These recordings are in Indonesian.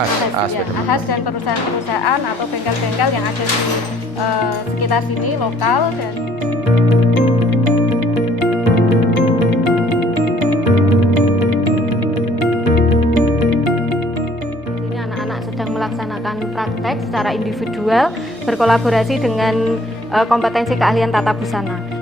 AHAS dan perusahaan-perusahaan atau bengkel-bengkel yang ada di sekitar sini lokal. Dan ini anak-anak sedang melaksanakan praktek secara individual berkolaborasi dengan kompetensi keahlian tata busana.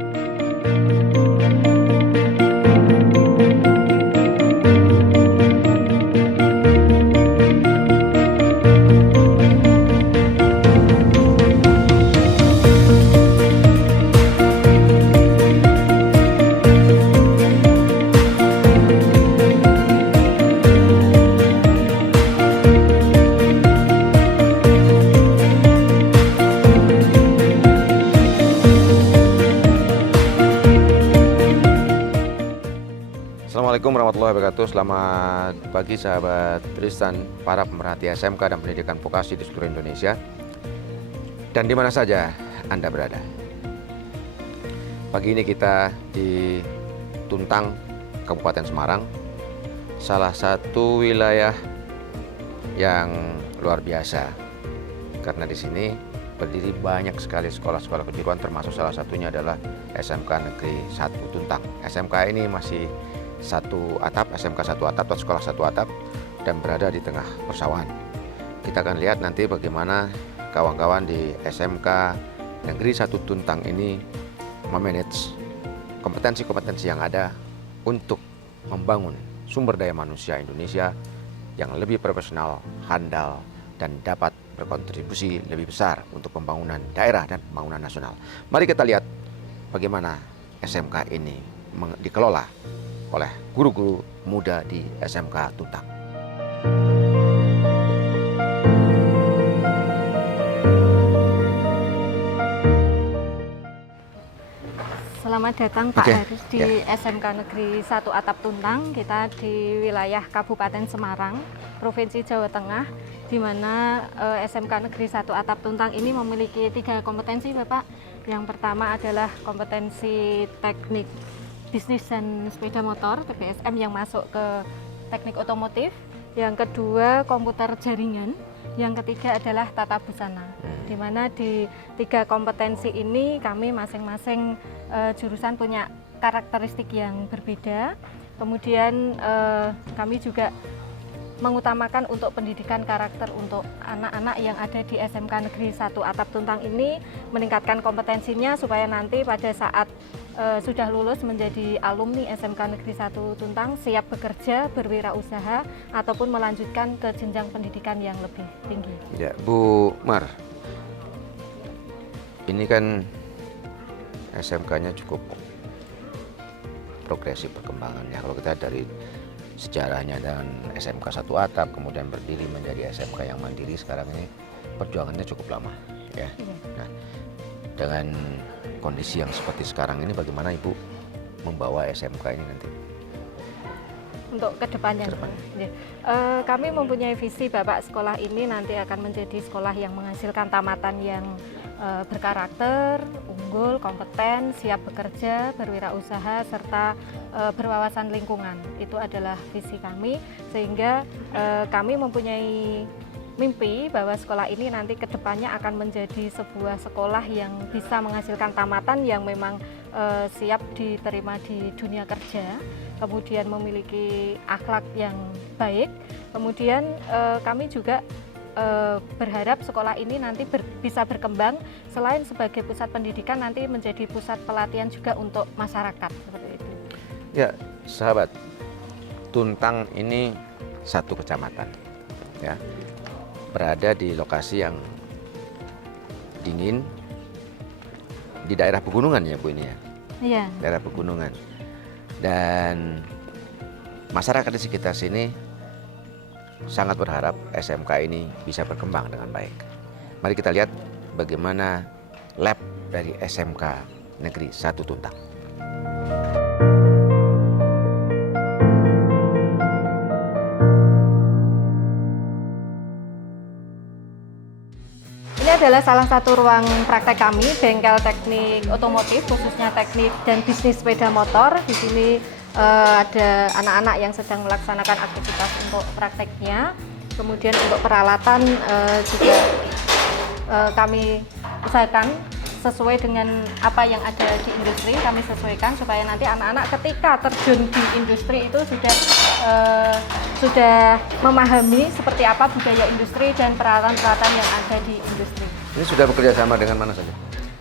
Assalamualaikum warahmatullahi wabarakatuh. Selamat pagi sahabat Tristan, para pemerhati SMK dan pendidikan vokasi di seluruh Indonesia dan di mana saja Anda berada. Pagi ini kita di Tuntang, Kabupaten Semarang, salah satu wilayah yang luar biasa karena di sini berdiri banyak sekali sekolah-sekolah kejuruan, termasuk salah satunya adalah SMK Negeri 1 Tuntang. SMK ini masih satu atap, SMK satu atap atau sekolah satu atap, dan berada di tengah persawahan. Kita akan lihat nanti bagaimana kawan-kawan di SMK Negeri 1 Tuntang ini memanage kompetensi-kompetensi yang ada untuk membangun sumber daya manusia Indonesia yang lebih profesional, handal, dan dapat berkontribusi lebih besar untuk pembangunan daerah dan pembangunan nasional. Mari kita lihat bagaimana SMK ini dikelola oleh guru-guru muda di SMK Tuntang. Selamat datang Pak Haris di SMK Negeri 1 Atap Tuntang. Kita di wilayah Kabupaten Semarang, Provinsi Jawa Tengah, di mana SMK Negeri 1 Atap Tuntang ini memiliki 3 kompetensi, Bapak. Yang pertama adalah kompetensi teknik bisnis dan sepeda motor (TBSM) yang masuk ke teknik otomotif. Yang kedua komputer jaringan. Yang ketiga adalah tata busana. Di mana di 3 kompetensi ini kami masing-masing jurusan punya karakteristik yang berbeda. Kemudian kami juga mengutamakan untuk pendidikan karakter untuk anak-anak yang ada di SMK Negeri 1 Atap Tuntang ini, meningkatkan kompetensinya supaya nanti pada saat sudah lulus menjadi alumni SMK Negeri 1 Tuntang siap bekerja, berwirausaha, ataupun melanjutkan ke jenjang pendidikan yang lebih tinggi. Ya, Bu Mar, ini kan SMK-nya cukup progresif perkembangannya. Kalau kita dari sejarahnya dan SMK 1 Atap kemudian berdiri menjadi SMK yang mandiri, sekarang ini perjuangannya cukup lama, ya. Nah, dengan kondisi yang seperti sekarang ini, bagaimana Ibu membawa SMK ini nanti untuk kedepannya? Kami mempunyai visi Bapak, sekolah ini nanti akan menjadi sekolah yang menghasilkan tamatan yang berkarakter, unggul, kompeten, siap bekerja, berwirausaha, serta berwawasan lingkungan. Itu adalah visi kami, sehingga kami mempunyai mimpi bahwa sekolah ini nanti kedepannya akan menjadi sebuah sekolah yang bisa menghasilkan tamatan yang memang siap diterima di dunia kerja, kemudian memiliki akhlak yang baik. Kemudian kami juga berharap sekolah ini nanti bisa berkembang selain sebagai pusat pendidikan, nanti menjadi pusat pelatihan juga untuk masyarakat, seperti itu. Ya, sahabat, Tuntang ini satu kecamatan, ya, berada di lokasi yang dingin di daerah pegunungan, ya Bu, ini ya. Iya. Daerah pegunungan, dan masyarakat di sekitar sini sangat berharap SMK ini bisa berkembang dengan baik. Mari kita lihat bagaimana lab dari SMK Negeri 1 Tuntang. Ini adalah salah satu ruang praktek kami, bengkel teknik otomotif, khususnya teknik dan bisnis sepeda motor. Di sini ada anak-anak yang sedang melaksanakan aktivitas untuk prakteknya. kemudian untuk peralatan juga kami usahakan sesuai dengan apa yang ada di industri, kami sesuaikan supaya nanti anak-anak ketika terjun di industri itu sudah memahami seperti apa budaya industri dan peralatan-peralatan yang ada di industri. Ini sudah bekerja sama dengan mana saja?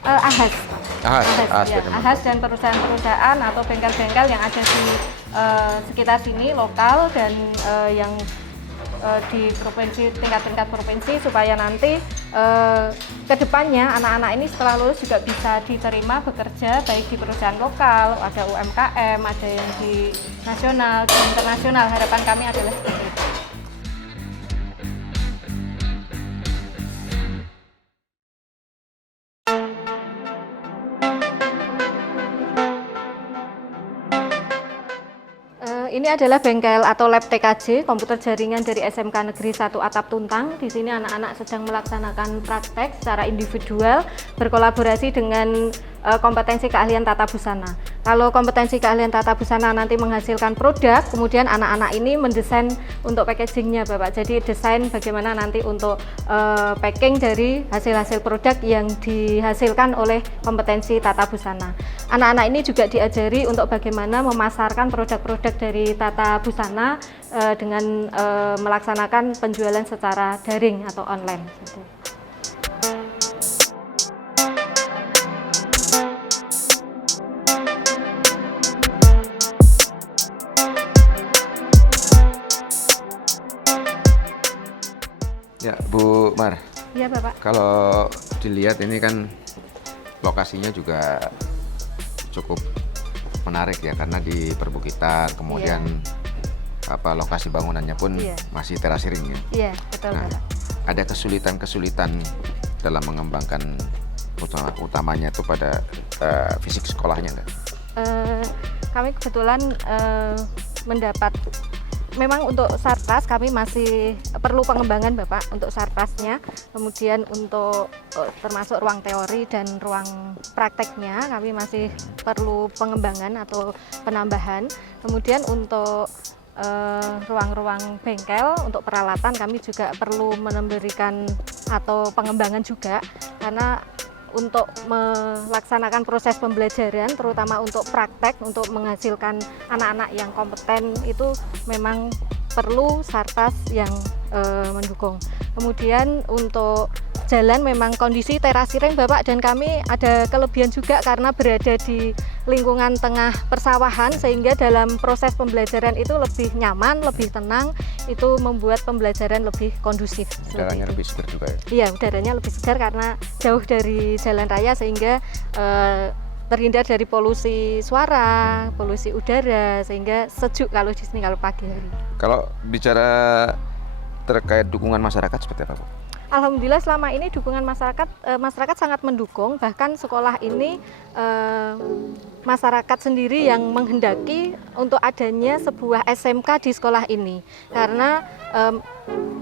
Ahas. Ahas, Ahas dan perusahaan-perusahaan atau bengkel-bengkel yang ada di sekitar sini, lokal dan yang di provinsi, tingkat-tingkat provinsi, supaya nanti kedepannya anak-anak ini setelah lulus juga bisa diterima bekerja baik di perusahaan lokal, ada UMKM, ada yang di nasional, di internasional. Harapan kami adalah seperti itu. Ini adalah bengkel atau lab TKJ komputer jaringan dari SMK Negeri 1 Atap Tuntang. Di sini anak-anak sedang melaksanakan praktek secara individual berkolaborasi dengan kompetensi keahlian tata busana. Kalau kompetensi keahlian tata busana nanti menghasilkan produk, kemudian anak-anak ini mendesain untuk packagingnya, Bapak. Jadi desain bagaimana nanti untuk packing dari hasil-hasil produk yang dihasilkan oleh kompetensi tata busana. Anak-anak ini juga diajari untuk bagaimana memasarkan produk-produk dari tata busana dengan melaksanakan penjualan secara daring atau online. Ya, Bu Mar. Iya, Bapak. Kalau dilihat ini kan lokasinya juga cukup menarik ya, karena di perbukitan, kemudian lokasi bangunannya pun masih terasiring ya. Iya, betul, Nah, Bapak. ada kesulitan-kesulitan dalam mengembangkan utamanya itu pada fisik sekolahnya nggak? Kami kebetulan mendapat, memang untuk sarpras kami masih perlu pengembangan, Bapak, untuk sarprasnya. Kemudian untuk termasuk ruang teori dan ruang prakteknya kami masih perlu pengembangan atau penambahan. Kemudian untuk ruang-ruang bengkel untuk peralatan kami juga perlu memberikan atau pengembangan juga, karena untuk melaksanakan proses pembelajaran, terutama untuk praktek, untuk menghasilkan anak-anak yang kompeten, itu memang perlu sarpas yang mendukung. Kemudian untuk jalan memang kondisi terasiring, Bapak, dan kami ada kelebihan juga karena berada di lingkungan tengah persawahan, sehingga dalam proses pembelajaran itu lebih nyaman, lebih tenang, itu membuat pembelajaran lebih kondusif. Udaranya lebih segar juga ya? Iya, udaranya lebih segar karena jauh dari jalan raya, sehingga terhindar dari polusi suara, polusi udara, sehingga sejuk kalau di sini kalau pagi hari. Kalau bicara terkait dukungan masyarakat seperti apa, Bu? Alhamdulillah selama ini dukungan masyarakat sangat mendukung, bahkan sekolah ini masyarakat sendiri yang menghendaki untuk adanya sebuah SMK di sekolah ini, karena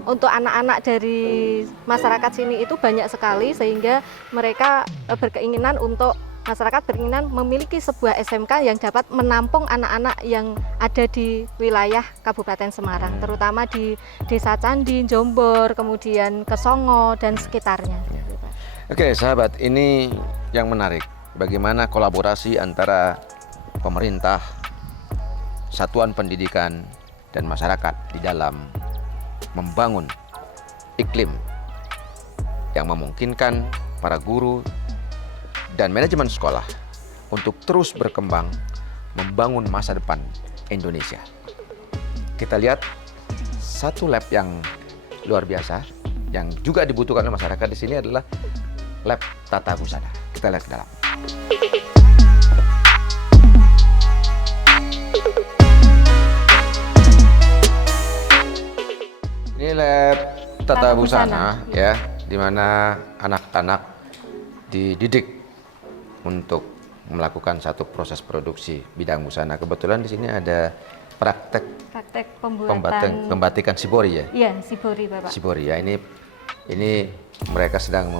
untuk anak-anak dari masyarakat sini itu banyak sekali, sehingga mereka berkeinginan untuk masyarakat berkeinginan memiliki sebuah SMK yang dapat menampung anak-anak yang ada di wilayah Kabupaten Semarang, terutama di Desa Candi, Jombor, kemudian Kesongo dan sekitarnya. Oke, sahabat, ini yang menarik. Bagaimana kolaborasi antara pemerintah, satuan pendidikan, dan masyarakat di dalam membangun iklim yang memungkinkan para guru dan manajemen sekolah untuk terus berkembang membangun masa depan Indonesia. Kita lihat satu lab yang luar biasa yang juga dibutuhkan oleh masyarakat di sini adalah lab tata busana. Kita lihat ke dalam. Ini lab tata busana ya, di mana anak-anak dididik untuk melakukan satu proses produksi bidang busana. Kebetulan di sini ada praktek pembatikan shibori ya? Iya, shibori, Bapak. Shibori ya, ini mereka sedang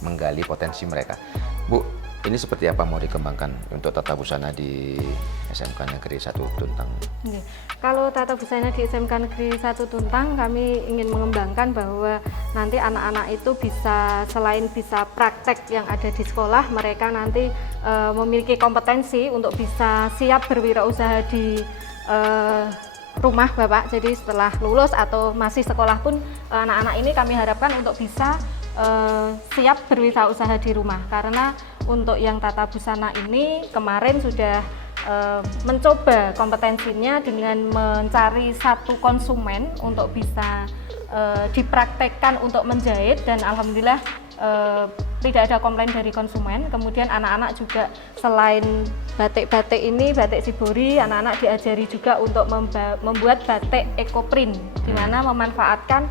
menggali potensi mereka. Bu, Ini seperti apa mau dikembangkan untuk tata busana di SMK Negeri 1 Tuntang? Oke. Kalau tata busana di SMK Negeri 1 Tuntang, kami ingin mengembangkan bahwa nanti anak-anak itu bisa, selain bisa praktek yang ada di sekolah, mereka nanti memiliki kompetensi untuk bisa siap berwirausaha di rumah Bapak. Jadi setelah lulus atau masih sekolah pun, anak-anak ini kami harapkan untuk bisa siap berwirausaha di rumah, karena untuk yang tata busana ini kemarin sudah mencoba kompetensinya dengan mencari satu konsumen untuk bisa dipraktekkan untuk menjahit, dan alhamdulillah tidak ada komplain dari konsumen. Kemudian anak-anak juga selain batik-batik ini, batik Shibori, anak-anak diajari juga untuk membuat batik ekoprint, di mana memanfaatkan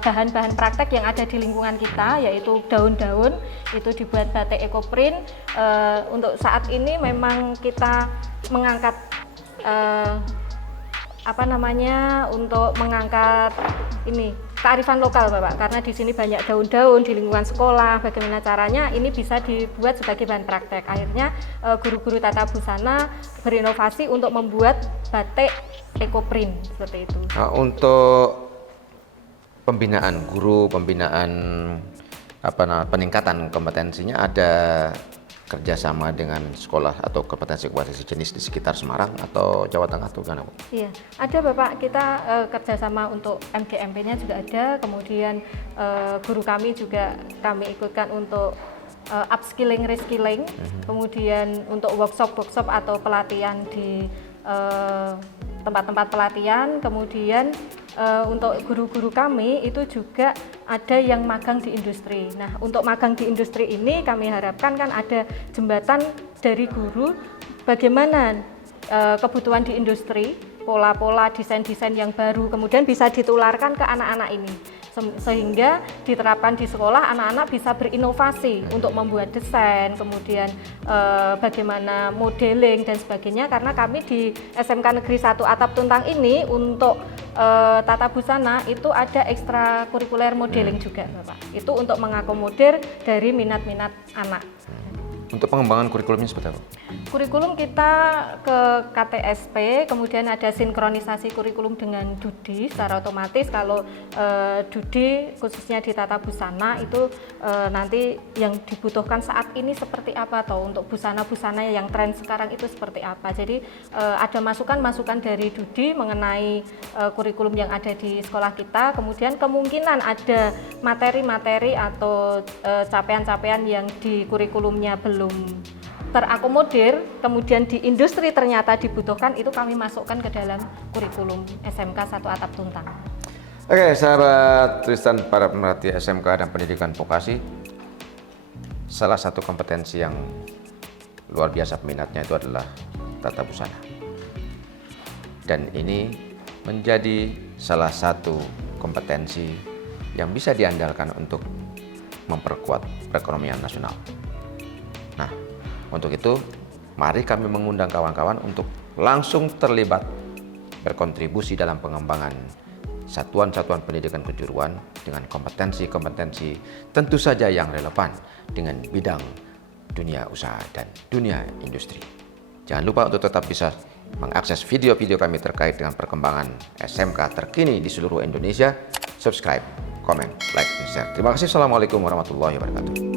bahan-bahan praktek yang ada di lingkungan kita, yaitu daun-daun, itu dibuat batik ekoprint. Untuk saat ini memang kita mengangkat untuk mengangkat ini kearifan lokal Bapak, karena di sini banyak daun-daun di lingkungan sekolah. Bagaimana caranya ini bisa dibuat sebagai bahan praktek. Akhirnya guru-guru tata busana berinovasi untuk membuat batik ekoprint seperti itu. Nah, untuk pembinaan guru, peningkatan kompetensinya, ada kerjasama dengan sekolah atau kompetensi-kompetensi jenis di sekitar Semarang atau Jawa Tengah atau gimana Bu? Iya, ada Bapak, kita kerjasama untuk MGMP-nya juga ada, kemudian guru kami juga kami ikutkan untuk upskilling, reskilling, kemudian untuk workshop atau pelatihan di tempat-tempat pelatihan, kemudian untuk guru-guru kami itu juga ada yang magang di industri. Nah, untuk magang di industri ini kami harapkan kan ada jembatan dari guru bagaimana kebutuhan di industri, pola-pola desain-desain yang baru kemudian bisa ditularkan ke anak-anak ini, sehingga diterapkan di sekolah, anak-anak bisa berinovasi untuk membuat desain, kemudian bagaimana modeling dan sebagainya. Karena kami di SMK Negeri 1 Atap Tuntang ini untuk tata busana itu ada ekstrakurikuler modeling juga Bapak. Itu untuk mengakomodir dari minat-minat anak. Untuk pengembangan kurikulumnya seperti apa? Kurikulum kita ke KTSP, kemudian ada sinkronisasi kurikulum dengan DUDI secara otomatis. Kalau DUDI khususnya di tata busana itu nanti yang dibutuhkan saat ini seperti apa, atau untuk busana-busana yang tren sekarang itu seperti apa. Jadi ada masukan-masukan dari DUDI mengenai kurikulum yang ada di sekolah kita. Kemudian kemungkinan ada materi-materi atau capaian-capaian yang di kurikulumnya belum terakomodir, kemudian di industri ternyata dibutuhkan, itu kami masukkan ke dalam kurikulum SMK 1 Atap Tuntang. Oke, sahabat Tristan, para pemerhati SMK dan pendidikan vokasi, salah satu kompetensi yang luar biasa peminatnya itu adalah tata busana. Dan ini menjadi salah satu kompetensi yang bisa diandalkan untuk memperkuat perekonomian nasional. Nah, untuk itu mari kami mengundang kawan-kawan untuk langsung terlibat berkontribusi dalam pengembangan satuan-satuan pendidikan kejuruan dengan kompetensi-kompetensi tentu saja yang relevan dengan bidang dunia usaha dan dunia industri. Jangan lupa untuk tetap bisa mengakses video-video kami terkait dengan perkembangan SMK terkini di seluruh Indonesia. Subscribe, komen, like, dan share. Terima kasih. Assalamualaikum warahmatullahi wabarakatuh.